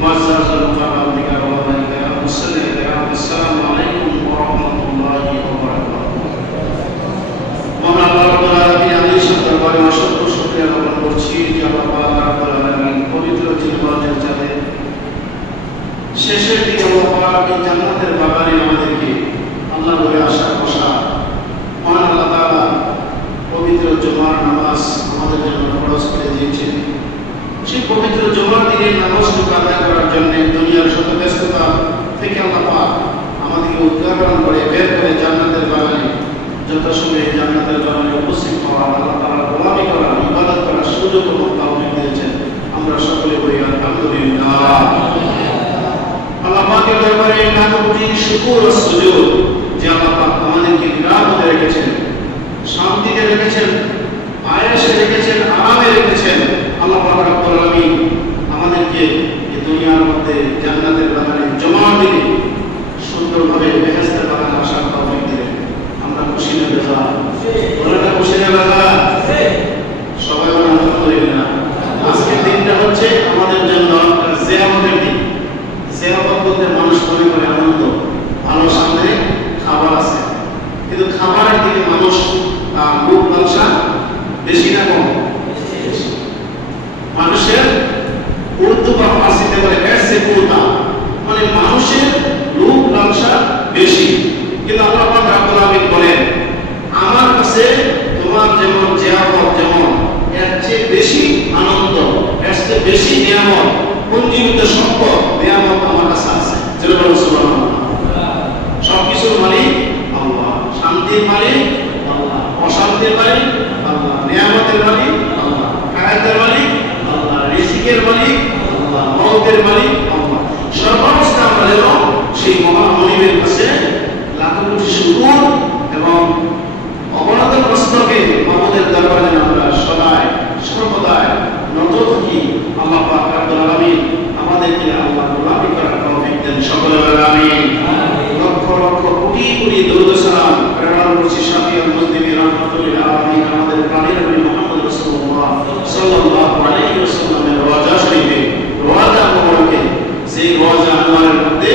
Mas শেষের দিকে আল্লাহ পাক এই জান্নাতের বাগানে আমাদেরকে আল্লাহ বলে আশা বসা মহান আল্লাহ তাআলা পবিত্র জুমার নামাজ আমাদের জন্য ফরজ করে দিয়েছেন। সেই পবিত্র জুমার দিনের নামাজটুকু আদায় করার জন্য দুনিয়ার শত ব্যস্ততা থেকে আল্লাহ পাক আমাদেরকে উদ্ধারণ করে বের করে জান্নাতের বাগানে যথাসময়ে জান্নাতের বাগানে উপস্থিত হওয়া, আল্লাহ তাআলার গোলামি করা, ইবাদত করার সুযোগ ও তৌফিক দিয়েছেন। আমরা সকলে বলি আলহামদুলিল্লাহ। আল্লাহ পাকের দরবারে লাখ কোটি শুকর ও সুজুদ যে আল্লাহ পাক আমাদেরকে নিরাপদে রেখেছেন, শান্তিতে রেখেছেন, আয়েশে রেখেছেন, আরামে রেখেছেন। আল্লাহ পাক রব্বুল আলামিন আমাদেরকে এই দুনিয়ার মধ্যে জান্নাতের বাগানে জমার দিনে সুন্দরভাবে বেহেশতের বাগানে আসার তৌফিক দিলেন। আমরা খুশি না বেজা? বলেন খুশি না বেজা? সবাই বলেন আলহামদুলিল্লাহ। আজকের দিনটা হচ্ছে আমাদের জন্য জিয়ারতের দিন। জিয়ারত বলতে মানুষ মনে করে আনন্দ, ভালো সামনে খাবার আছে, কিন্তু খাবারের দিকে মানুষ লোভ লালসা বেশি না কম? মানুষের উর্দু বা ফার্সিতে বলে এসে কুতা, মানে মানুষের লোভ লালসা বেশি। কিন্তু আল্লাহ পাক রব্বুল আলামিন বলেন আমার কাছে তোমার যেমন জিয়ারত যেমন এর চেয়ে বেশি আনন্দ, এর চেয়ে বেশি নিয়ামত, পুঞ্জীভূত সম্পদ নিয়ামত আমার কাছে আছে। যেরকম সুবহানাল্লাহ। সবকিছুর মালিক আল্লাহ, শান্তির মালিক আল্লাহ, অশান্তির মালিক আল্লাহ, নিয়ামতের মালিক আল্লাহ, হায়াতের মালিক আল্লাহ, রিজিকের মালিক আল্লাহ, মওতের মালিক আল্লাহ। সর্বাবস্থা আমরা যেন সেই মহান মনিবের কাছে লাখ কোটি শুকর এবং অবনত মস্তকে মাহমুদের দরবারে আমরা সদায় সর্বদাই নত থাকি। আল্লাহ পাক রব্বুল আলামিন আমাদেরকে আল্লাহ গোলামি করার তৌফিক দেন। সকলে বলেন আমিন। লক্ষ লক্ষ কোটি কোটি দরুদ সালাম প্রেরণ করছি শাফিউল মুজনিবিন রাহমাতুল আলামিন আমাদের প্রাণের নবী মুহাম্মদ রাসূলুল্লাহ সাল্লাল্লাহু আলাইহি ওয়াসাল্লামের রওজা শরীফে, রওজা মুবারকে। সেই রওজা আনোয়ারের মধ্যে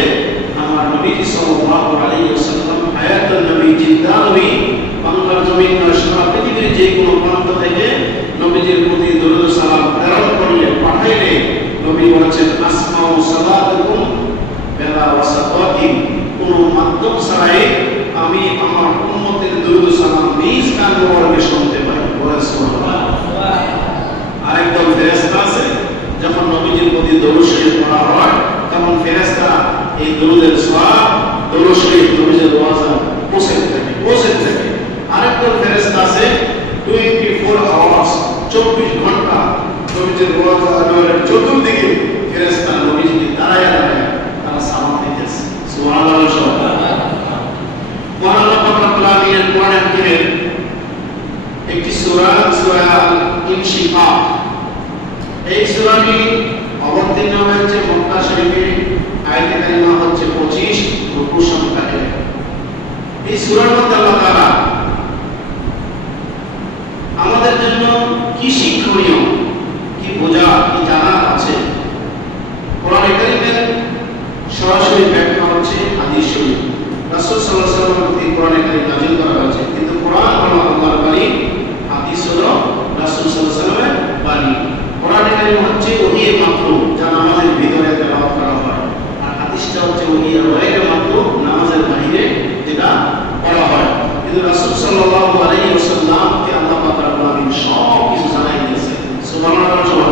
আমার নবীজি সাল্লাল্লাহু আলাইহি ওয়াসাল্লাম হায়াতুন নবী, জিন্দা নবী, বাংলার জমিন সারা পৃথিবীর যে কোনো প্রান্ত থেকে নবীজির প্রতি দরুদ সালাম প্রেরণ করলে পাঠাইলে নবী বলেছেন আসমাউ সালাতুকুম বিলা ওয়াসাতাতি, কোনো মাধ্যম ছাড়াই আমি আমার উম্মতের দরুদ সালাম নিজ কান মোবারকে শুনতে পাই। বলেন সুবহানাল্লাহ। আরেকদল ফেরেশতা আছে যখন নবীজির প্রতি দরুদ শরীফ পড়া হয় তখন ফেরেশতা এই দরুদের সওয়াব দরুদ শরীফ নবীজির রওজা পৌঁছে থাকে। আরেকদল ফেরেশতা আছে 24 আওয়ার্স 24 ঘন্টা নবীজির রওজা আনোয়ারের চতুর্দিকে ফেরেশতা নবীজিকে দাঁড়ায় তারা সালাম দিতেছে। সুবহানাল্লাহ। মহান আল্লাহ পাক রব্বুল আলামিনের কোরআন কারীমের একটি সূরা সূরা ইনশিকাক, এই সূরাটি অবতীর্ণ হয়েছে মক্কা শরীফে। আয়াতে কারিমা হচ্ছে 25, রুকু সংখ্যা 1। এই সূরার মধ্যে আল্লাহ তাআলা আমাদের জন্য কি শিক্ষণীয়, কি বোঝা, কি জানা আছে। কোরআন কারীমের সরাসরি ব্যাখ্যা হচ্ছে হাদিস শরীফ। রাসূল সাল্লাল্লাহু আলাইহি ওয়াসাল্লামের প্রতি কোরআন কারীম নাযিল করা হয়েছে, কিন্তু কোরআন হলো আল্লাহর বাণী, হাদিস হলো রাসূল সাল্লাল্লাহু আলাইহি ওয়াসাল্লামের বাণী। কোরআন কারীম হচ্ছে ওহীর মাত্র, যা নামাজের ভিতরে তেলাওয়াত করা হয়, আর হাদিসটা হচ্ছে ওহীর বাইরে মাত্র, নামাজের বাইরে যেটা পড়া হয়। কিন্তু রাসূল সাল্লাল্লাহু আলাইহি ওয়াসাল্লামকে আল্লাহ পাক রব্বুল আলামিন সব কিছু জানাই দিয়েছেন। সুবহানাল্লাহ।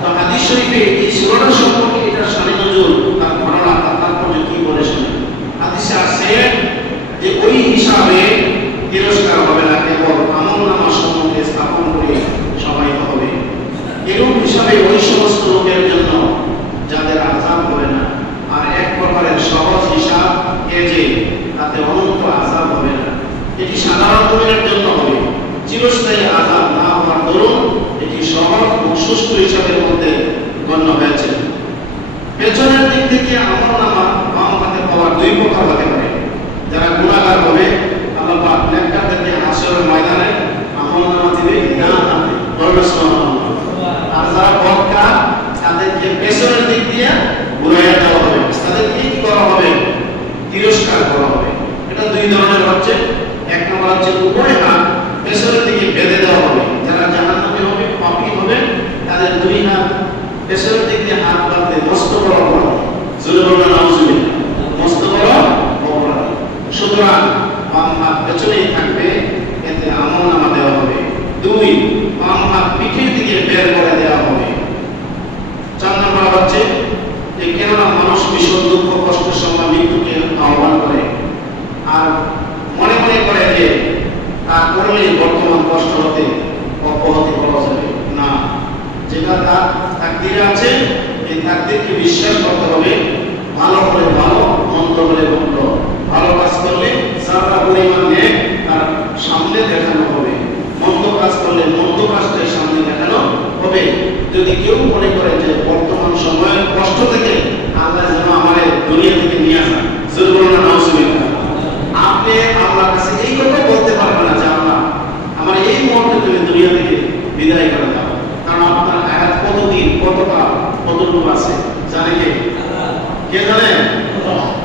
তো হাদিস শরীফে এই সূরাটা সম্পর্কে এটা শানে নজুল, তার ঘটনা, তার তাৎপর্য কি বলে শুনুন। হাদিসে আছে যে ওই হিসাবে তিরস্কার হবে না, কেবল আমলনামা সমূহকে স্থাপন করে সবাই হবে। এরূপ হিসাবে ওই সমস্ত লোকের জন্য যাদের আযাব হবে না। আর এক প্রকারের সহজ হিসাব এ যে তাতে অনন্ত আযাব হবে না। এটি সাধারণ মুমিনের জন্য হবে। চিরস্থায়ী আযাব না হওয়ার দরুন এটি সহজ ও সুস্থ হিসাবের মধ্যে গণ্য হয়েছে। পেছনের দিক থেকে আমলনামা বাম হাতে পাওয়ার দুই প্রকার হতে পারে। যারা গুনাহগার হবে আল্লাহ পাক নেককারদেরকে হাসরের ময়দানে আমলনামা দিবে ডান হাতে, আর যারা বদকার তাদেরকে পেছনের দিক দিয়ে ঘুরাইয়া দেওয়া হবে, তাদেরকে কি করা হবে? তিরস্কার করা হবে। এটা দুই ধরনের হচ্ছে। এক নম্বর হচ্ছে উভয় হাত পেছনের দিকে বেঁধে দেওয়া হবে। যারা জাহান্নামী হবে, পাপী হবে, তাদের দুই হাত পেছনের দিক দিয়ে হাত বাঁধতে নষ্ট করা হবে। জোরে বলুন নাউজুবিল্লাহ। মস্ত বড় অপরাধ। সুতরাং বাম হাত পেছনেই থাকবে, এতে আমলনামা দেওয়া হবে। 2, বাম হাত পিঠের দিকে বের করে দেওয়া হবে। 4 নম্বর হচ্ছে যে কেননা মানুষ ভীষণ দুঃখ কষ্টের সময় মৃত্যুকে আহ্বান করে আর মনে মনে করে যে তা করলে বর্তমান কষ্ট হতে অব্যাহতি করা যাবে না। যেটা তার তাকদীরে আছে, এই তাকদীরকে বিশ্বাস করতে হবে। ভালো হলে ভালো, মন্দ হলে মন্দ। ভালো কাজ করলে যারা পরিমাণ নেক তার সামনে দেখানো হবে, মন্দ কাজ করলে মন্দ কাজটাই সামনে দেখানো হবে। যদি কেউ মনে করে যে বর্তমান সময়ের কষ্ট থেকে আল্লাহ যেন আমাদের দুনিয়া থেকে নিয়ে আসেন, জোরে বলুন নাউজুবিল্লাহ। আপনি আল্লাহর কাছে এই কথা বলতে পারবেন না যে আল্লাহ আমার এই মুহূর্তে তুমি দুনিয়া থেকে বিদায় করে দাও, কারণ আপনার হায়াত কতদিন, কতকাল, কতটুকু আছে জানে কে জানে?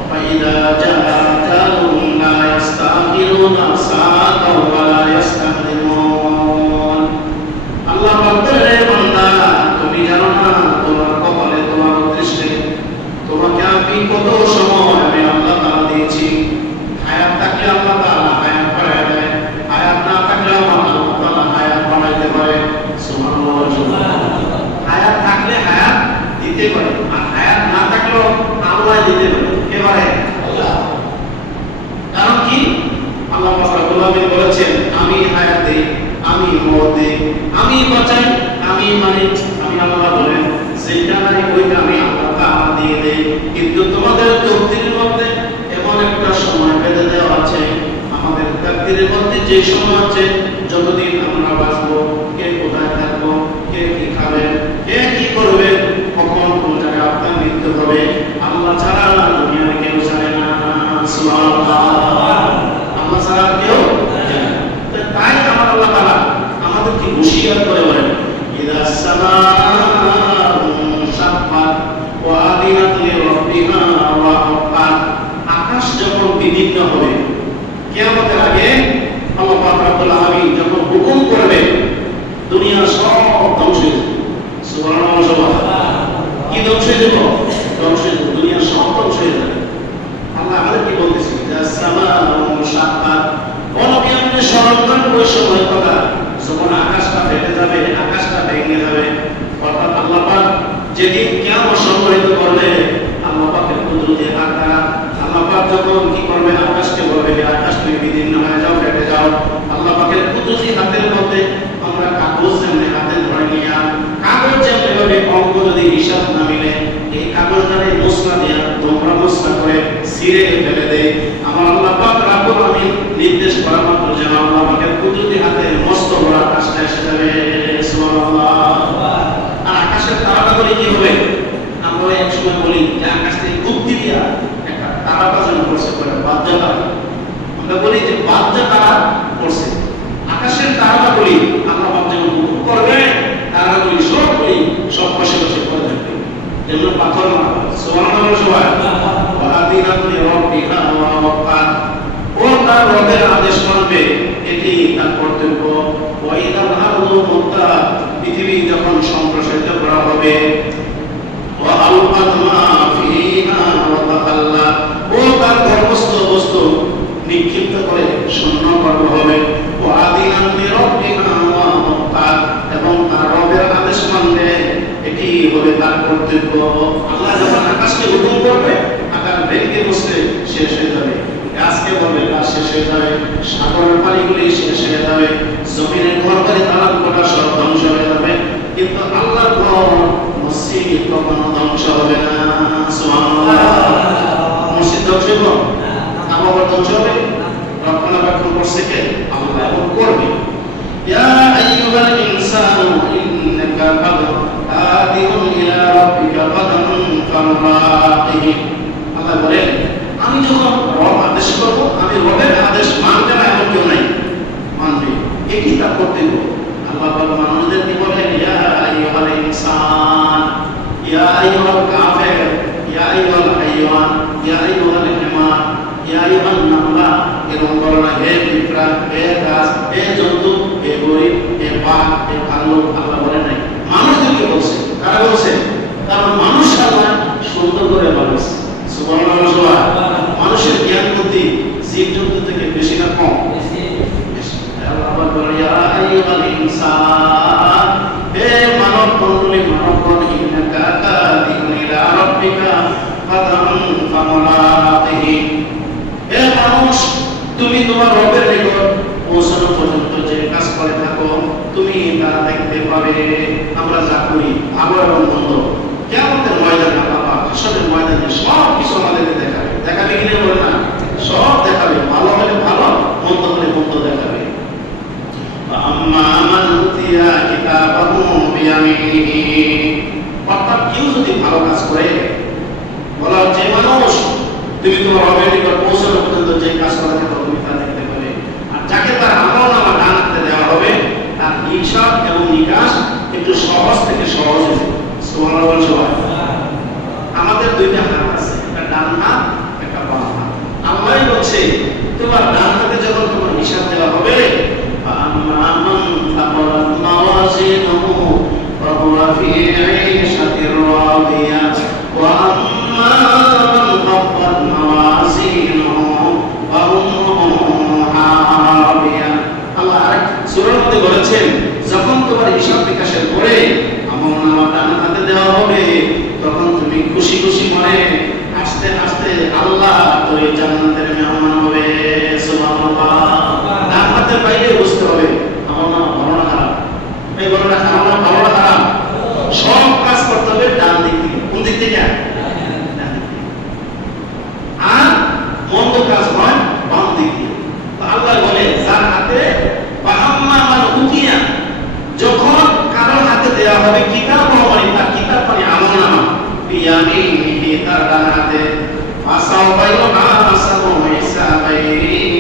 ফাইদা জাআতাহুম লা ইস্তাখিরুনা সাআতাও ওয়া লা ইস্তাকদিমুন। আল্লাহ বলতেন, রে বান্দা তুমি জানো না তোমার কপালে, তোমার দৃষ্টি তোমাকে আমি কত সময় আমি আল্লাহ তাআলা দিয়েছি। হায়াত থাকলে আল্লাহ তাআলা হায়াত বাড়ায় দেয়, হায়াত না থাকলে আল্লাহ তাআলা হায়াত বাড়াইতে পারে। সুবহানাল্লাহ। হায়াত থাকলে হায়াত দিতে পারে, আর হায়াত না থাকলেও আল্লাহ দিতে পারে। কে পারে? আল্লাহ। কারণ কি? আল্লাহ রাব্বুল আলামিন বলেছেন, আমি হায়াত দেই, আমি মওত দেই, আমি বাঁচাই, আমি মালিক। আমি আল্লাহ বলেন যেটা নাই ওইটা আমি আল্লাহ তাআলা দিয়ে দেই। কিন্তু তোমাদের তকদীরের মধ্যে এমন একটা সময় বেঁধে দেওয়া আছে, আমাদের তাকদীরের মধ্যে যে সময় আছে, যতদিন আমরা বাঁচবো, কে কোথায় থাকবো, কে কি খাবে, কে কি করবে, কখন কোন জায়গায় আপনার মৃত্যু হবে, আল্লাহ ছাড়া দুনিয়ার কেউ জানে না। সুবহানাল্লাহ। আল্লাহ ছাড়া কেউ জানে না। তাই আমার আল্লাহ তাআলা আমাদেরকে হুঁশিয়ার করে বলেন, ইযা সামাউ শাক্কাত ওয়া আযিনাত লিরাব্বিহা ওয়া হুক্কাত। আকাশ যখন বিদীর্ণ হবে, কিয়ামতের আগে আল্লাহ পাক রব্বুল আলামিন যখন হুকুম করবে, দুনিয়ার সব ধ্বংস হয়ে যাবে। সুবহানাল্লাহ। কি ধ্বংস হয়ে যাবে? ধ্বংস হয়ে যাবে, দুনিয়ার সব ধ্বংস হয়ে যাবে। আল্লাহ আমাদেরকে বলতেছে, ইযা সামাউ শাক্কাত। নবী আপনি স্মরণ করেন ওই সময়ের কথা যখন আকাশটা ফেটে যাবে, আকাশটা ভেঙে যাবে। অর্থাৎ আল্লাহ পাক যেদিন কিয়ামত সংঘটিত করবে, আল্লাহ পাকের কুদরতের হাত দ্বারা আল্লাহ পাক যখন কি করবে, আকাশকে বলবে আকাশ তুমি বিদীর্ণ হয়ে যাও, ফেটে যাও। আল্লাহ পাকের কুদরতি হাতের মধ্যে আমরা কাগজ যেমনি হাতে ধরে নিয়া, কাগজ যেমনি ভাবে অঙ্ক যদি হিসাব না মিলে, এই কাগজটারে মশলা দিয়া তোমরা মশলা করে ছিঁড়ে ফেলে দেয়। আমার আল্লাহ পাক রব্বুল আলামিন নির্দেশ করা মাত্র যেন আল্লাহ পাকের কুদরতি হাতে মস্ত বড় আকাশটা এসে যাবে। সুবহানাল্লাহ। আর আকাশের তারাটা বলি কি হবে? আমরা এক সময় বলি যে আকাশ থেকে গুপ্তি দিয়া একটা তারা বাজানো করছে, করে বাদ্যা তারা। আমরা বলি যে বাদ্যা তারা করছে। আকাশের তারাটা বলি আল্লাহ পাক যখন হুকুম করবে, তারাগুলি সবগুলি সব পাশে পাশে করে থাকবে, যেমন পাথর না। সুবহানাল্লাহ। সবাই ওয়া আযিনাত লিরাব্বিহা ওয়া হুক্কাত। ও তার রবের আদেশ মানবে, এটি তার কর্তব্য। ওয়া ইযাল আরদু মুদ্দাত। পৃথিবী যখন সম্প্রসারিত করা হবে, ওয়া আলকাত মা ফিহা ওয়া তাখাল্লাত। ও তার গর্ভস্থ বস্তু নিক্ষিপ্ত করে শূন্য করা হবে। ওয়া আযিনাত লিরাব্বিহা ওয়া হুক্কাত। এবং তার রবের আদেশ মানবে, এটি হবে তার কর্তব্য। আল্লাহ যখন আকাশকে হুকুম করবে, আকাশ ভেঙে বসে শেষ হয়ে যাবে, গাছকে বলবে গাছ শেষ হয়ে যাবে, সাগরের পানিগুলি শেষ হয়ে যাবে, জমিনের ঘরবাড়ি দালান কোঠা সব ধ্বংস হয়ে যাবে। কিন্তু আল্লাহর ঘর মসজিদ কখনো ধ্বংস হবে না। সুবহানাল্লাহ। মসজিদ ধ্বংস হবে না, কাবা ধ্বংস হবে, রক্ষণাবেক্ষণ করছে কে? আল্লাহ। এবং করবে। ইয়া আইয়ুহাল ইনসানু ইন্নাকা কাদ আদিউন ইলা রাব্বিকা কাদান ফারাতিহি। আল্লাহ বলেন, আমি যখন রব আদেশ করব, আমি রবের আদেশ মানবে না এমন কেউ নাই, মানবে। একই তার কর্তব্য। আল্লাহ পাক মানুষদেরকে বলেন, ইয়া আইয়ুহাল ইনসান, ইয়া আইয়ুহাল কাফির, ইয়া আইয়ুহাল হাইওয়ান, ইয়া আইয়ুহাল হিমার, ইয়া আইয়ুহান নামলা। এরকম বলো না, হে পিঁপড়া, হে গাছ, হে জন্তু, হে গরিব, হে বাঘ, হে ভাল্লুক। আল্লাহ বলে নাই, মানুষদেরকে বলছে। কারা বলছে? কারণ মানুষ আল্লাহ সুন্দর করে বানাইছে। গাদান ফামুলাকিহি। হে মানুষ, তুমি তোমার রবের নিকট পৌঁছানো পর্যন্ত যে কাজ করে থাকো তুমি তা দেখতে পাবে। আমরা যা করি ভালো এবং মন্দ কিয়ামতের ময়দানে বাবা হাসরের ময়দানে সব কিছু আমাদেরকে দেখাবে। দেখাবে কিনা বলে না, সব দেখাবে। ভালো হলে ভালো, মন্দ হলে মন্দ দেখাবে। আম্মা মান উতিয়া কিতাবাহু বিয়ামিনিহি। অর্থাৎ কেউ যদি ভালো কাজ করে, বলা যে মানুষ তুমি তোমার রবের নিকট পৌঁছানো পর্যন্ত যে কাজ করে থাকো তুমি তা দেখতে পাবে। আর যাকে তার আমলনামা ডান হাতে দেওয়া হবে তার হিসাব এবং নিকাশ একটু সহজ থেকে সহজ হবে। সুবহানাল্লাহ সবাই। আমাদের দুইটা হাত আছে, একটা ডান হাত একটা বাম হাত। আল্লাহই বলছে তোমার ডান হাতে যখন তোমার হিসাব দেওয়া হবে فأما من ثقلت موازينه فهو في عيشة راضية وأما من خفت موازينه فأمه هاوية। আল্লাহ সূরার মধ্যে বলেছেন যখন তোমার হিসাব নিকাশের পরে আমলনামা ডান হাতে দেওয়া হবে তখন তুমি খুশি খুশি মনে আস্তে আস্তে আল্লাহ তোর জান্নাতের মেহমান হবে। সুবহানাল্লাহ। ডান হাতের বাইরে বুঝতে হবে আমলনামা ভালো না খারাপ। এই বলো না খারাপ না ভালো না খারাপ, সব কাজ করতে হবে ডান দিক থেকে। কোন দিক থেকে? ডান দিক থেকে। আর মন্দ কাজ হয় বাম দিক থেকে। তো আল্লাহ বলে যার হাতে বাহাম্মা মান উতিয়া, যখন কারোর হাতে দেওয়া হবে কিতাব মানে তার কিতাব মানে আমলনামা বিয়ামিনিহি তার ডান হাতে ফাসাওফাইয়ু হাসাবু হিসাবাইয়াতিরা,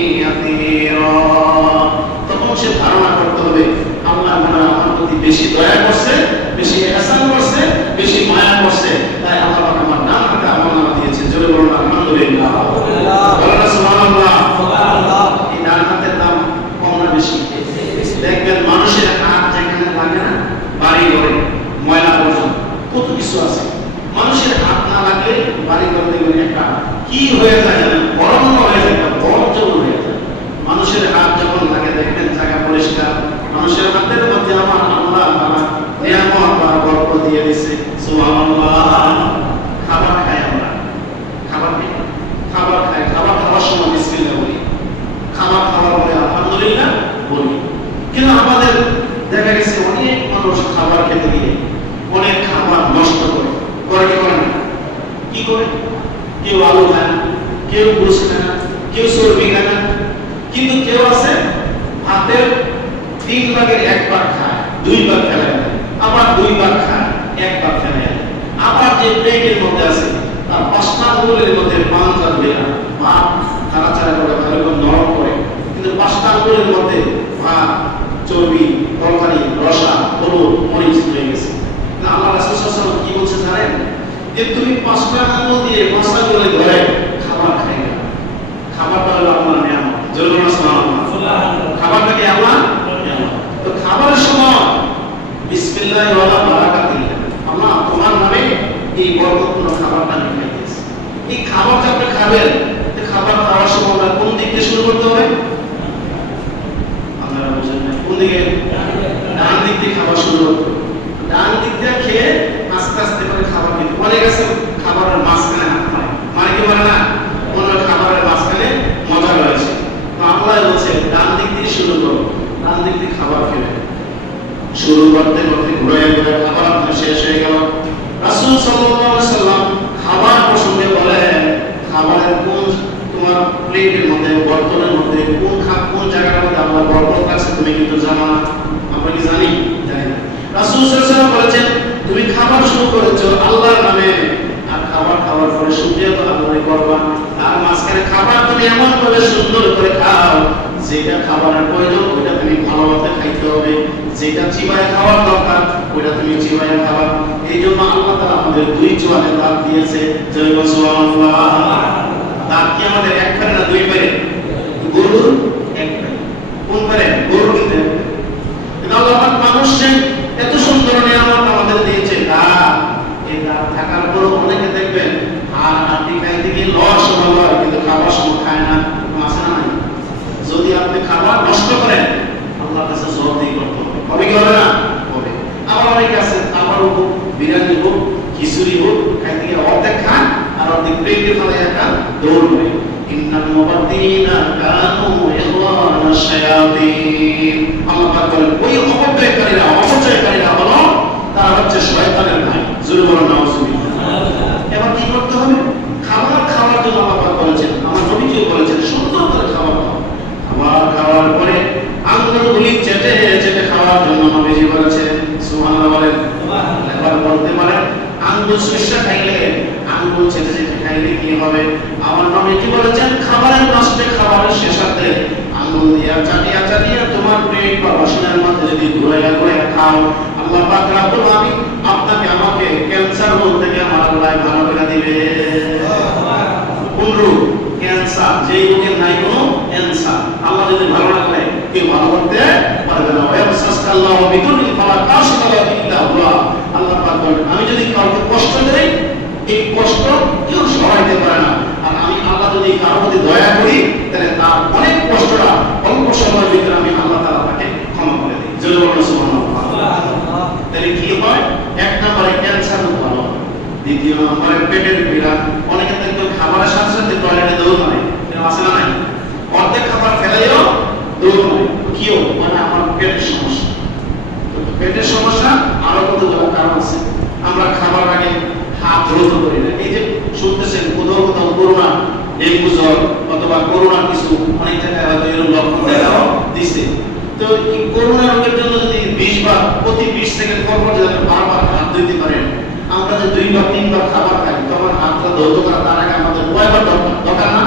তখন সে ধারণা করতে হবে আল্লাহ মনে হয় আমার প্রতি বেশি দয়া করছে, বেশি ইহসান করছে, বেশি মায়া করছে, তাই আল্লাহ পাক আমার ডান হাতে আমলনামা দিয়েছে। জোরে বলুন আলহামদুলিল্লাহ। বলেন সুবহানাল্লাহ। সুবহানাল্লাহ। এই ডান হাতের দাম কম না বেশি? দেখবেন মানুষের হাত যেখানে লাগে না বাড়ি ঘরে ময়লা আবর্জনা কত কিছু আছে, মানুষের হাত না লাগলে বাড়ি ঘরে দেখবেন একটা কি হয়ে যায় জানেন, অরণ্য হয়ে যায়, একটা বর্জ্য হয়ে যায়। মানুষের হাত যখন লাগে দেখবেন জায়গা পরিষ্কার। মানুষের হাতের মধ্যে আমার আল্লাহ তাআলা নিয়ামত বা বরকত দিয়ে দিয়েছে। সুবহানাল্লাহ। খাবার খাই আমরা, খাবার খাই, খাবার খাওয়ার সময় বিসমিল্লাহ বলি, খাবার খাওয়ার পরে আলহামদুলিল্লাহ বলি। কিন্তু আমাদের দেখা গেছে অনেক মানুষ খাবার খেতে গিয়ে অনেক খাবার নষ্ট করে কি করে না? কি করে? কেউ আলু খায় না, কেউ গোশত খায় না, কেউ চর্বি খায় না, কিন্তু কেউ আছে ভাতের 3 ভাগের 1 ভাগ খায়, 2 ভাগ ফেলে দেয়, আবার 2 ভাগ খায়, 1 ভাগ ফেলে দেয়। আবার যে প্লেটের মধ্যে আছে তার 5টা আঙ্গুলের মধ্যে 5 ভাগ দেয়, ভাত ছাড়া করে ভালো করে নরম করে, কিন্তু 5টা আঙ্গুলের মধ্যে ভাত, চর্বি, তরকারি, রসা, হলুদ, মরিচ হয়ে গেছে। আল্লাহ রাসূল সাল্লাল্লাহু আলাইহি ওয়াসাল্লাম কি বলছে জানেন? যে তুমি 5টা আঙ্গুল দিয়ে 5টা আঙ্গুলে ধরে খাবার খাই না। খাবারটা হলো আল্লাহর নিয়ামত। জোরে বলুন সুবহানাল্লাহ। খাবারটা কি আল্লাহর নিয়ামত। তো খাবারের সময় বিসমিল্লাহি ওয়া বারাকাতিহি, আল্লাহ তোমার নামে এই বরকতপূর্ণ খাবারটা আমি খাইতেছি। এই খাবারটা আপনি খাবেন, এই খাবার খাওয়ার সময় আমরা কোন দিক থেকে শুরু করতে হবে? আপনারা বুঝেন না কোন দিকে? ডান দিক থেকে খাবার শুরু করতে হবে। ডান দিক থেকে খেয়ে আস্তে আস্তে করে খাবার খেতে। অনেক আছে খাবারের মাঝখানে হাত মারে, মানে কি বলে না অন্য খাবারের মাঝখানে মজা রয়েছে। তো আল্লাহ বলছে ডান দিক থেকে শুরু করো, ডান দিক থেকে খাবার খেলে শুরু করতে করতে ঘুরে ঘুরে খাবার আপনার শেষ হয়ে গেল। রাসূল সাল্লাল্লাহু আলাইহি ওয়াসাল্লাম খাবার প্রসঙ্গে বলেন খাবারের কোন তোমার প্লেটের মধ্যে বর্তনের মধ্যে কোন জায়গার মধ্যে আল্লাহর বরকত আছে তুমি কিন্তু জানো না। আমরা কি জানি? জানি না। রাসূল সাল্লাল্লাহু আলাইহি ওয়াসাল্লাম বলেছেন তুমি খাবার শুরু করেছো আল্লাহর নামে, আর খাবার খাওয়ার পরে শুকরিয়া তো আল্লাহর করবা। আর মাঝখানে খাবার তুমি এমন ভাবে সুন্দর করে খাও যেটা খাবারের প্রয়োজন ওটা তুমি ভালোভাবে খাইতে হবে, যেটা চিবায় খাওয়ার দরকার ওটা তুমি চিবায় খাওয়া। এই জন্য আল্লাহ তাআলা আমাদের 2 চোয়ালে দাঁত দিয়েছে। জয় সুবহানাল্লাহ। দাঁত কি আমাদের এক পারে না 2 পারে? গরুর এক পারে। কোন পারে? গরুর কিন্তু আল্লাহ পাক মানুষকে এত সুন্দর নিয়ামত আমাদের দিয়েছে। এই দাঁত থাকার পরও অনেকে দেখবেন আর আপনি খাইতে গিয়ে লস হয় কিন্তু খাবার সময় খায় না। মাসে না নাই যদি আপনি খাবার নষ্ট করেন আল্লাহর কাছে জবাবদিহি করতে হবে। হবে কি হবে না? হবে। আবার অনেকে আছে খাবার হোক, বিরিয়ানি হোক, খিচুড়ি হোক, খাইতে গিয়ে অর্ধেক খান আর আর ওদিক পেটে ফেলে একটা দৌড়বে। ইন্নাল মুবাদ্দিনা কানু ইখওয়ানা শায়াতিন। আল্লাহ পাক বলেন ওই অপচয়কারীরা হলো তারা হচ্ছে শয়তানের ভাই। জোরে বলুন নাউজুবিল্লাহ। এবার কি করতে হবে? খাবার খাওয়ার জন্য আল্লাহ পাক বলেছেন, আমার নবীজিও বলেছেন সুন্দর করে খাবার খাও। খাবার খাওয়ার পরে আঙ্গুলগুলি চেটে চেটে খাওয়ার জন্য নবীজি বলেছেন। সুবহানাল্লাহ বলেন। এবার বলতে পারেন আঙ্গুল সুস্বা খাইলে, আঙ্গুল চেটে চেটে খাইলে কি হবে? আমার নবীজি বলেছেন খাবারের নষ্টে খাবারের শেষাতে আঙ্গুল দিয়া চাটিয়া চাটিয়া তোমার পেট বা রসনের মধ্যে যদি ঘুরাইয়া ঘুরাইয়া খাও, আল্লাহ পাক রাব্বুল আলামিন আপনাকে আমাকে ক্যান্সার রোগ থেকে আমার আল্লাহ ভালো করে দিবে। কোন রোগ? ক্যান্সার। যেই রোগের নাই কোনো ক্যান্সার, আল্লাহ যদি ভালো না করে কেউ ভালো করতে পারবে না। ওয়াসাসকাল্লাহু বিদুনিল ফালা কাশিফা ইল্লা হুয়া। আল্লাহ পাক বলেন আমি যদি কাউকে কষ্ট দেই, এই কষ্ট কেউ সহাইতে পারে না। আর আমি আল্লাহ যদি কারোর প্রতি দয়া করি, তাহলে তার অনেক কষ্টটা অল্প সময়ের ভিতরে আমি আল্লাহ তাআলা তাকে ক্ষমা করে দিই। জোরে বলুন সুবহানাল্লাহ। তাহলে কি হয়? এক নম্বরে ক্যান্সার ভালো, দ্বিতীয় নম্বরে পেটের পীড়া। অনেকে দেখবে খাবারের সাথে সাথে টয়লেটে দৌড় মারে, আছে না নাই? অর্ধেক খাবার ফেলাইও দৌড় মারে। কিও মানে আমার পেটের সমস্যা। পেটের সমস্যা আরো কতগুলো কারণ আছে। আমরা খাবার আগে হাত ধৌত করি না। এই যে শুনতেছেন কোথাও কোথাও করোনা, ডেঙ্গু জ্বর অথবা করোনার কিছু অনেক জায়গায় হয়তো এরকম লক্ষণ দেখাও দিচ্ছে। তো এই করোনা রোগের জন্য যদি 20 বার প্রতি 20 সেকেন্ড পর পর যদি বারবার হাত ধুইতে পারেন, আমরা যে 2 বা 3 বার খাবার খাই তখন হাতটা ধৌত করা তার আগে আমাদের কয়বার দরকার না?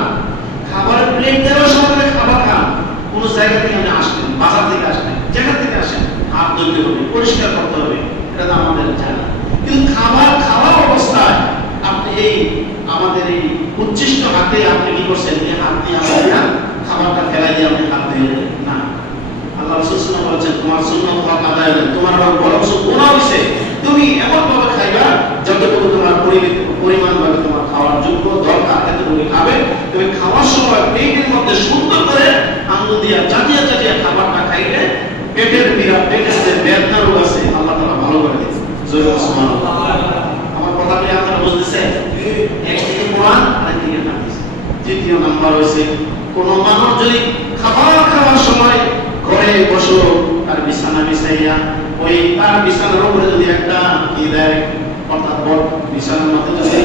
খাবারের প্লেট দেওয়ার সময় খাবার খান, কোন জায়গা থেকে আপনি আসেন, বাজার থেকে আসেন, যেখান থেকে আসেন, হাত ধুইতে হবে, পরিষ্কার করতে হবে, এটা তো আমাদের জানা। কিন্তু খাবার খাওয়া অবস্থায় আপনি এই আমাদের এই উচ্ছিষ্ট হাতে আপনি কি করছেন? এই হাত দিয়ে আপনি খাবারটা ফেলাই দিয়ে আপনি হাত ধুয়ে না। আল্লাহ রাসূল সাল্লাল্লাহু আলাইহি ওয়াসাল্লাম বলেছেন তোমার সুন্নাত হক আদায় হবে, তোমার বরং গুনাহ হইছে। তুমি এমন ভাবে খাইবা যতটুকু তোমার পরিমাণ ভাবে তোমার খাওয়ার যোগ্য দরকার এতটুকু খাবে। তুমি খাওয়ার সময় পেটের মধ্যে সুন্দর করে আঙ্গুল দিয়া চাটিয়া চাটিয়া খাবারটা খাইলে পেটের পীড়া, পেটের যে বেদনা রোগ আছে আল্লাহ তাআলা ভালো করে দিবেন। জোরে সুবহানাল্লাহ। আমার কথা কি আপনারা বুঝতেছেন? একদিকে কোরআন আর একদিকে হাদিস। তৃতীয় নাম্বার হইছে কোন মানুষ যদি খাবার খাওয়ার সময় ঘরে বসো আর বিছানা বিছাইয়া ওই তার বিছানার উপরে যদি একটা কি দেয়, অর্থাৎ বড় বিছানার মধ্যে যদি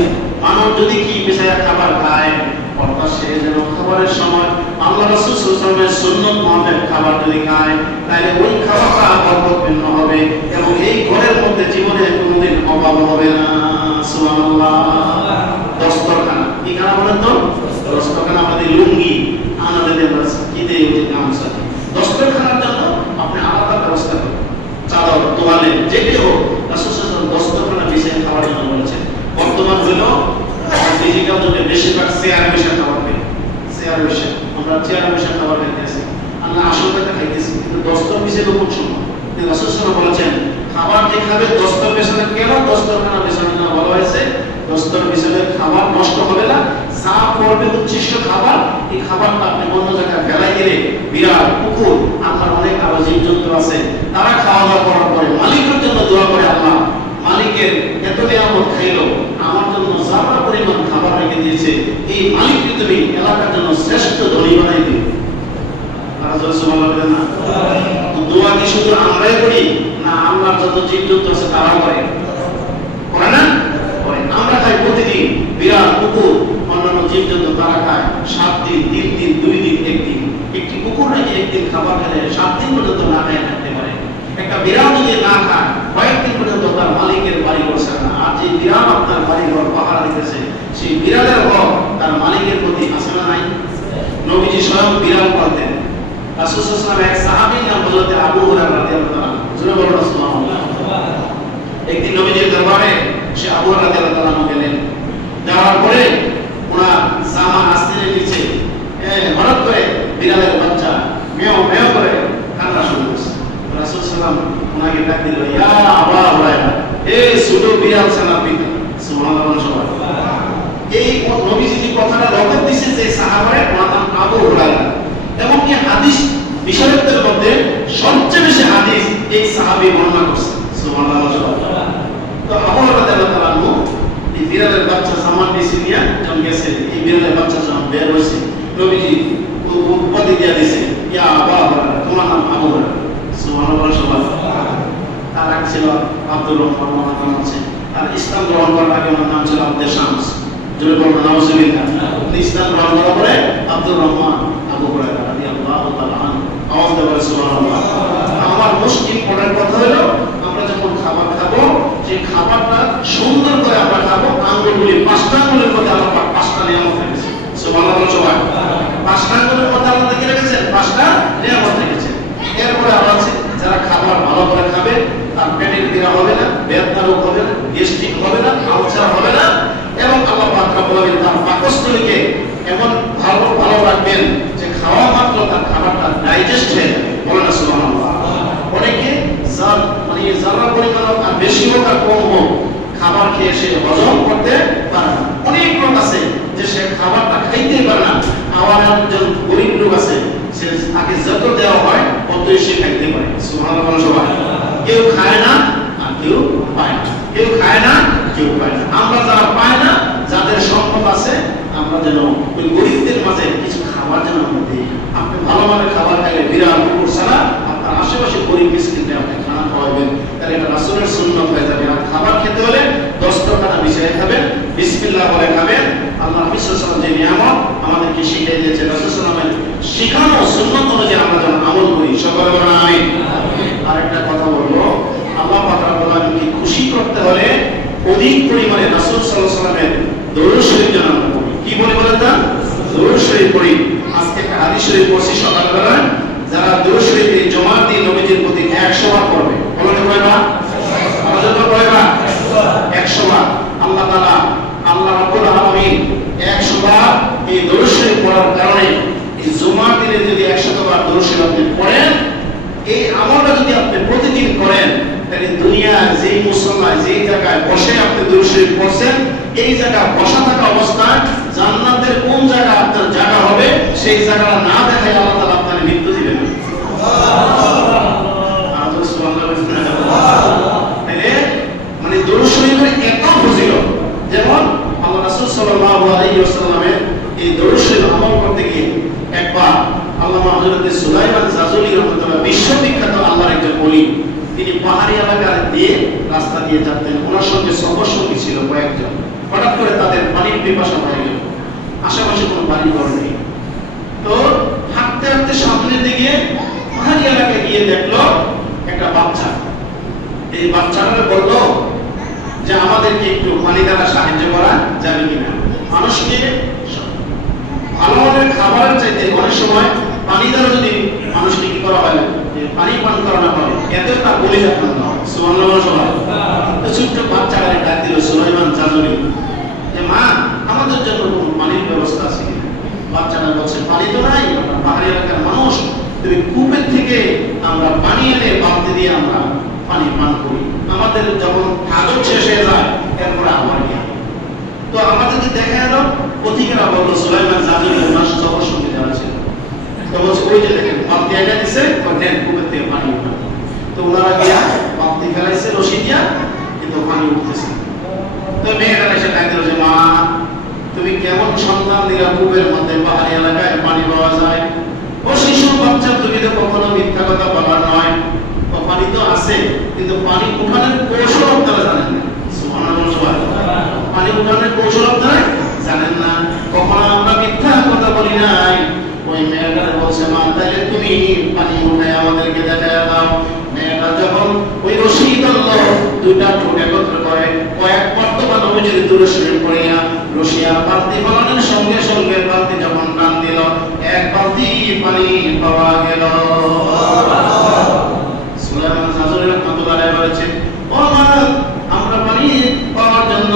মানুষ যদি কি বিছাইয়া খাবার খায়, অর্থাৎ সে যেন খাবারের সময় আল্লাহ রাসূল সাল্লাল্লাহু আলাইহি ওয়াসাল্লামের সুন্নাত মোতাবেক খাবার যদি খায়, তাহলে ওই খাবারটা বরকতপূর্ণ হবে এবং এই ঘরের মধ্যে জীবনে কোনোদিন অভাব হবে না। সুবহানাল্লাহ। দস্তরখানা কি খানা বলেন তো? দস্তরখানা আমাদের লুঙ্গি আমাদের কি দিয়ে উঠে গামছা। দস্তরখানার জন্য আপনি আলাদা ব্যবস্থা করুন, চাদর তোয়ালে যেটি হোক। রাসূল সাল্লাল্লাহু আলাইহি ওয়াসাল্লাম দস্তরখানা বিছিয়ে খাওয়ার জন্য বলেছেন। বর্তমান হলো ডিজিটাল যুগে বেশিরভাগ চেয়ার বসে খাবার খাই, চেয়ার বসে আমরা চেয়ার বসে খাবার খাইতেছি, আমরা আসলটা খাইতেছি, কিন্তু দস্তর বিছিয়ে কোন সময়? রাসূল সাল্লাল্লাহু আলাইহি ওয়াসাল্লাম বলেছেন খাবার যে খাবে দস্তর বিছানা, কেন দস্তরখানা বিছানা বলা হয়েছে? দস্তর বিছানায় খাবার নষ্ট হবে না, যা পড়বে উচ্ছিষ্ট খাবার, এই খাবারটা আপনি অন্য জায়গায় ফেলাই দিলে বিড়াল, কুকুর, আপনার অনেক আরো জীবজন্তু আছে, তারা খাওয়া দাওয়া করার পরে মালিকের জন্য দোয়া করে আল্লাহ মালিকের এত নিয়ামত খাইলো, আমার জন্য যারা পরিমাণ খাবার রেখে দিয়েছে, এই মালিককে তুমি এলাকার জন্য শ্রেষ্ঠ ধনী বানাই দিও। তারা জোরে সুবহানাল্লাহ বলেন না? দোয়া কি শুধু আমরাই করি না আল্লাহর যত জীবজন্তু আছে তারাও করে? করে না? করে। আমরা খাই প্রতিদিন, বিড়াল, কুকুর, অন্যান্য জীবজন্তু তারা খায় 7 দিন, 3 দিন, 2 দিন, 1 দিন। একটি কুকুর নাকি একদিন খাবার খেলে 7 দিন পর্যন্ত না খেয়ে থাকতে পারে। একটা বিড়াল যদি না খায় কয়েকদিন পর্যন্ত তার মালিকের বাড়ি বসে না। আর যে বিড়াল আপনার বাড়ি ঘর পাহারা দিতেছে, সেই বিড়ালের হক তার মালিকের প্রতি আছে না নাই? নবীজি স্বয়ং বিড়াল পালতেন। রাসূল সাল্লাল্লাহু আলাইহি ওয়াসাল্লাম এক সাহাবীর নাম হযরত আবু হুরায়রা রাদিয়াল্লাহু তাআলা। জোরে বলুন সুবহানাল্লাহ। একদিন নবীজির দরবারে সে আবু হুরায়রা রাদিয়াল্লাহু তাআলা গেলেন। যাওয়ার পরে ওনার জামা আস্তিনের নিচে হঠাৎ করে বিড়ালের বাচ্চা মেও মেও করে কান্না শুরু করেছে। রাসূল সাল্লাল্লাহু আলাইহি ওয়াসাল্লাম ওনাকে ডাক দিল, ইয়া আবু হুরায়রা, এই ছোট বিড়াল ছানা পিতা। সুবহানাল্লাহ। এই নবীজি যে কথাটা রকম দিয়েছে যে সাহাবায়ে ওনার নাম আবু হুরায়রা। এমনকি হাদিস বিশারদদের মধ্যে সবচেয়ে বেশি হাদিস এই সাহাবী বর্ণনা করছেন। সুবহানাল্লাহ। তো আবু হুরায়রা রাদিয়াল্লাহু তাআলা বিড়ালের বাচ্চা জামান দিয়েছে নিয়ে যখন গেছে, এই বিড়ালের বাচ্চা যখন বের হয়েছে নবীজি উপাধি দিয়ে দিয়েছে, ইয়া আবা হুরায়রা, তোমার নাম আবু হুরায়রা। সুবহানাল্লাহ। সবাই তার আগে ছিল আব্দুর রহমান, ওনার নাম আছে। আর ইসলাম গ্রহণ করার আগে ওনার নাম ছিল আব্দুল শামস। জোরে বলবো নাউজুবিল্লাহ। ইসলাম গ্রহণ করার পরে আব্দুর রহমান আবু হুরায়রা রাদিয়াল্লাহু তাআলা আনহু। আওয়াজ দেবেন সুবহানাল্লাহ। আমার মোস্ট ইম্পর্টেন্ট কথা হলো আমরা যখন খাবার খাবো, যে খাবারটা সুন্দর করে আমরা খাবো। আঙ্গুলগুলি, 5টা আঙ্গুলের মধ্যে আল্লাহ 5টা নিয়ামত রেখেছে। সুবহানাল্লাহ। সবাই 5টা আঙ্গুলের মধ্যে আল্লাহ কি রেখেছেন? 5টা নিয়ামত রেখেছেন। এরপরে আবার আছে যারা খাবার ভালো করে খাবে তার পেটের পীড়া হবে না, বেদনা রোগ হবে না, গ্যাস্ট্রিক হবে না, আলসার হবে না, এবং আল্লাহ পাক রব্বুল আলামিন তার পাকস্থলীকে এমন ভালো রাখবেন যে খাওয়া মাত্র তার খাবারটা ডাইজেস্ট হয়ে যাবে। বলেন না সুবহানাল্লাহ। অনেকে জানার পরিমাণ আর বেশি হোক আর কম হোক খাবার খেয়ে সে হজম করতে পারে না। অনেক লোক আছে যে সে খাবারটা খাইতেই পারে না। আমার একজন গরিব লোক আছে, সে তাকে যত দেওয়া হয় ততই সে খাইতে পারে। সুবহানাল্লাহ। সবাই কেউ খায় না আর কেউ পায় না, কেউ খায় না কেউ পায় না। আমরা যারা পায় না, যাদের সম্পদ আছে, আমরা যেন ওই গরিবদের মাঝে কিছু খাবার যেন আমরা দিই। আপনি ভালো মানের খাবার খাইলে বিরাট কুকুর ছাড়া আপনার আশেপাশে গরিব মিসকিনদের আপনি খানা খাওয়াবেন, তাহলে এটা রাসূলের সুন্নাত হয়ে যাবে। আর খাবার খেতে হলে 10 টাকা বিছিয়ে খাবেন, বিসমিল্লাহ বলে খাবেন। আল্লাহ নবী সাল্লাল্লাহু আলাইহি ওয়াসাল্লাম যে নিয়ামত আমাদেরকে শিখিয়ে দিয়েছেন, রাসূল সাল্লাল্লাহু আলাইহি ওয়াসাল্লামের শিখানো সুন্নাত অনুযায়ী আমরা যেন আমল করি। সকলে বলেন আমিন। আরেকটা কথা বলবো, আল্লাহ পাক রব্বুল আলামিনকে খুশি করতে হলে অধিক পরিমাণে রাসূল সাল্লাল্লাহু আলাইহি ওয়াসাল্লামের দরুদ শরীফ যেন আমরা পড়ি। কি বলে বলেন তা? দরুদ শরীফ পড়ি। আজকে একটা হাদিস শরীফ পড়ছি সকালবেলা, যারা দরুদ শরীফ এই জুমার দিন নবীজির প্রতি 100 বার পড়বে। বলেন কয়বার? আমাদের তো কয়বার? 100 বার। আল্লাহ তাআলা, আল্লাহ রাব্বুল আলামিন 100 বার এই দরুদ শরীফ পড়ার কারণে এই জুমার দিনে যদি 100 বার দরুদ শরীফ আপনি পড়েন, এই আমলটা যদি আপনি প্রতিদিন করেন, তাহলে দুনিয়ার যেই মুসলমান যেই জায়গায় বসে আপনি দরুদ শরীফ পড়ছেন, এই জায়গায় বসা থাকা অবস্থায় জান্নাতের কোন জায়গা আপনার জায়গা হবে, সেই জায়গাটা না দেখায় আল্লাহ তাআলা আপনাকে মৃত্যু দিবেন। মানে দরুদ শরীফের এত ফজিলত, যেমন আল্লাহ রাসূল সাল্লাল্লাহু আলাইহি ওয়াসাল্লামের এই দরুদ শরীফ আমল করতে গিয়ে একবার আল্লামা হযরত সুলাইমান জাজুলি রাহমাতুল্লাহ, বিশ্ববিখ্যাত আল্লাহর একজন ওলি, তিনি পাহাড়ি এলাকা দিয়ে রাস্তা দিয়ে যাচ্ছেন। ওনার সঙ্গে সফর সঙ্গী ছিল কয়েকজন। হঠাৎ করে তাদের পানির পিপাসা হয়ে গেল, আশেপাশে কোনো বাড়ি ঘর নেই। তো হাঁটতে হাঁটতে সামনের দিকে পাহাড়ি এলাকায় গিয়ে দেখলো একটা বাচ্চা। এই বাচ্চাটা বললো যে আমাদেরকে একটু পানি দ্বারা সাহায্য করা যাবে কিনা। মানুষকে ভালো মানের খাবারের চাইতে অনেক সময় পানি দ্বারা যদি মানুষকে কি করা হয়, পানি পান করানো হয়, এতেও তার বলি যাবে না। সুবহানাল্লাহ। সবাই ছোট্ট বাচ্চাটাকে ডাক দিল সুলাইমান জাজুলি যে মা, আমাদের জন্য কোনো পানির ব্যবস্থা আছে কিনা। বাচ্চাটা বলছে পানি তো নাই, আমরা পাহাড়ি এলাকার মানুষ, তুমি কূপের থেকে আমরা পানি এনে বালতি দিয়ে আমরা পানি পান করি, আমাদের যখন হাজত শেষ হয়ে যায় এরপরে আমার কি। তো আমাদেরকে দেখা গেল পথিকেরা বললো সুলাইমান জাজুলির মাস সবার সঙ্গে যারা ছিল, তো বলছে ওই যে দেখেন বালতি এনে দিছে, নেন কূপের থেকে পানি উঠান। তো ওনারা গিয়া বালতি ফেলাইছে রশি দিয়া, কিন্তু পানি উঠতেছে। তো মেয়েরা এসে ডাক দিল যে মা, তুমি কেমন সন্তান দিলা, কূপের মধ্যে পাহাড়ি এলাকায় পানি পাওয়া যায়। ও শিশু বাচ্চা, তুমি তো কখনো মিথ্যা কথা বলার নয়, ও পানি তো আছে, কিন্তু পানি উঠানোর কৌশল আপনারা জানেন না। সুবহানাল্লাহ। পানি উঠানোর কৌশল আপনারা জানেন না, কখনো আমরা মিথ্যা কথা বলি নাই। ওই মেয়েটা বলছে মা, তাহলে তুমি পানি উঠায় আমাদেরকে দেখায় দাও। মেয়েটা যখন ওই রশি ধরলো, দুইটা ঠোঁট একত্র করে কয়েক বর্তমান নবীজির দরুদ শরীফ পড়িয়া রশিয়া বালতি ফলানোর সঙ্গে সঙ্গে বালতি যখন টান দিল, এক বালতি পানি পাওয়া গেল। সুলাইমান জাজুলি রাহমাতুল্লাহ আলাইহি বলেছেন, ও মা, আমরা পানি পাওয়ার জন্য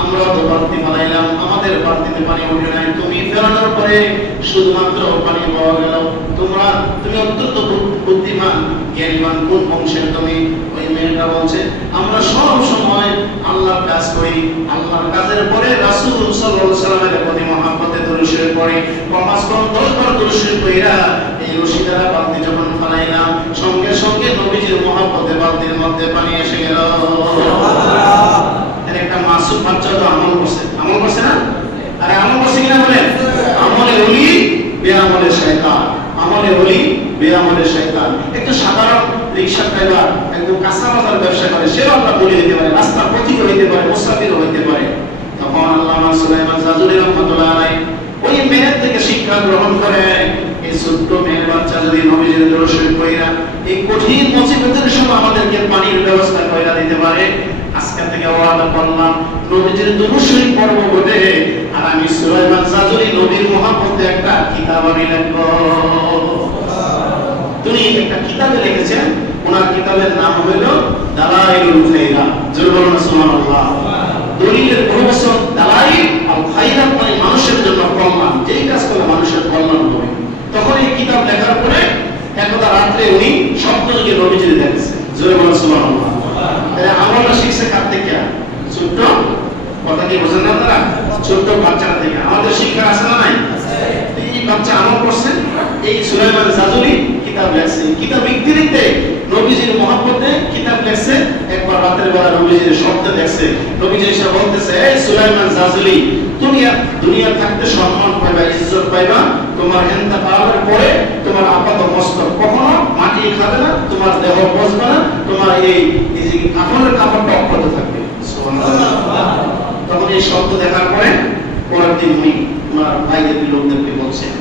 আমরা তো বালতি ফলাইলাম, আমাদের বালতিতে পানি উঠে নাই, তুমি ফেরানোর পরে শুধুমাত্র পানি পাওয়া গেল। তুমি অত্যন্ত বুদ্ধিমান জ্ঞানীমান, কোন বংশের তুমি। ওই মেয়েটা বলছে আমরা সব সময় আল্লাহর কাজ করি, আল্লাহর কাজের পরে রাসূল সাল্লাল্লাহু আলাইহি ওয়াসাল্লামের প্রতি মহব্বতে দরুদ শরীফ পড়ি। কমাস কম 10 বার দরুদ শরীফ পড়া এই রশি দ্বারা বালতি যখন ফলাইলাম, সঙ্গে সঙ্গে নবীজির মহব্বতে বালতির মধ্যে পানি এসে গেল। সুবহানাল্লাহ। এর একটা মাস মাসুম বাচ্চা তো আমল করছে না? আরে আমল করছে কিনা বলেন? আমলে ওলি বেআমলে শয়তান, আমলে ওলি বেআমলে শয়তান। একটু সাধারণ রিকশা ড্রাইভার, একদম কাঁচা বাজার ব্যবসা করে, সেও আমরা বলি হইতে পারে, রাস্তার পথিক হইতে পারে, মুসাফির হইতে পারে। তখন আল্লামা সুলাইমান জাজুলি রাহমাতুল্লাহ আলাইহি ওই মেয়ের থেকে শিক্ষা গ্রহণ করে। এই ছোট্ট মেয়ের বাচ্চা যদি নবীজির দরুদ শরীফ পড়া এই কঠিন মুসিবতের সময় আমাদেরকে পানির ব্যবস্থা করে দিতে পারে, আজকে থেকে ওয়াদা করলাম নবীজির দরুদ শরীফ পড়ব বলে আর আমি সুলাইমান জাজুলি নবীর মহব্বতে একটা কিতাব আমি লিখব। তিনি একটা কিতাবে লিখেছেন, ওনার কিতাবের নাম হলো দালাইলুল খায়রাত। জোরে বলুন সুবহানাল্লাহ। দলিলের প্রবচন, দালাইল আল খায়রাত মানে মানুষের জন্য কল্যাণ, যেই কাজ করলে মানুষের কল্যাণ হবে। তখন এই কিতাব লেখার পরে একদা রাত্রে উনি স্বপ্নযোগে নবীজিকে দেখেছেন। জোরে বলুন সুবহানাল্লাহ। তাহলে আমলটা শিখছে কার থেকে? ছোট্ট কথা কি বোঝেন না আপনারা? ছোট্ট বাচ্চা থেকে আমাদের শিক্ষা আছে না নাই? এই বাচ্চা আমল করছে, এই সুলাইমান জাজুলি কিতাব লেখছে, কিতাব লিখতে নবীজির মহব্বতে কিতাব লেখছে। একবার রাতের বেলা নবীজির স্বপ্নে দেখছে, নবীজি এসে বলতেছে, এই সুলাইমান জাজুলি তুমি দুনিয়া থাকতে সম্মান পাইবা, ইজ্জত পাইবা, তোমার ইন্তেকালের পরে তোমার আপাত মস্তক কখনো মাটি খাবে না, তোমার দেহ বসবে না, তোমার এই কাফনের কাপড়টা অক্ষত থাকবে। সুবহানাল্লাহ। তখন এই শব্দ দেখার পরে পরের দিন উনি ওনার বাইরের লোকদেরকে বলছেন,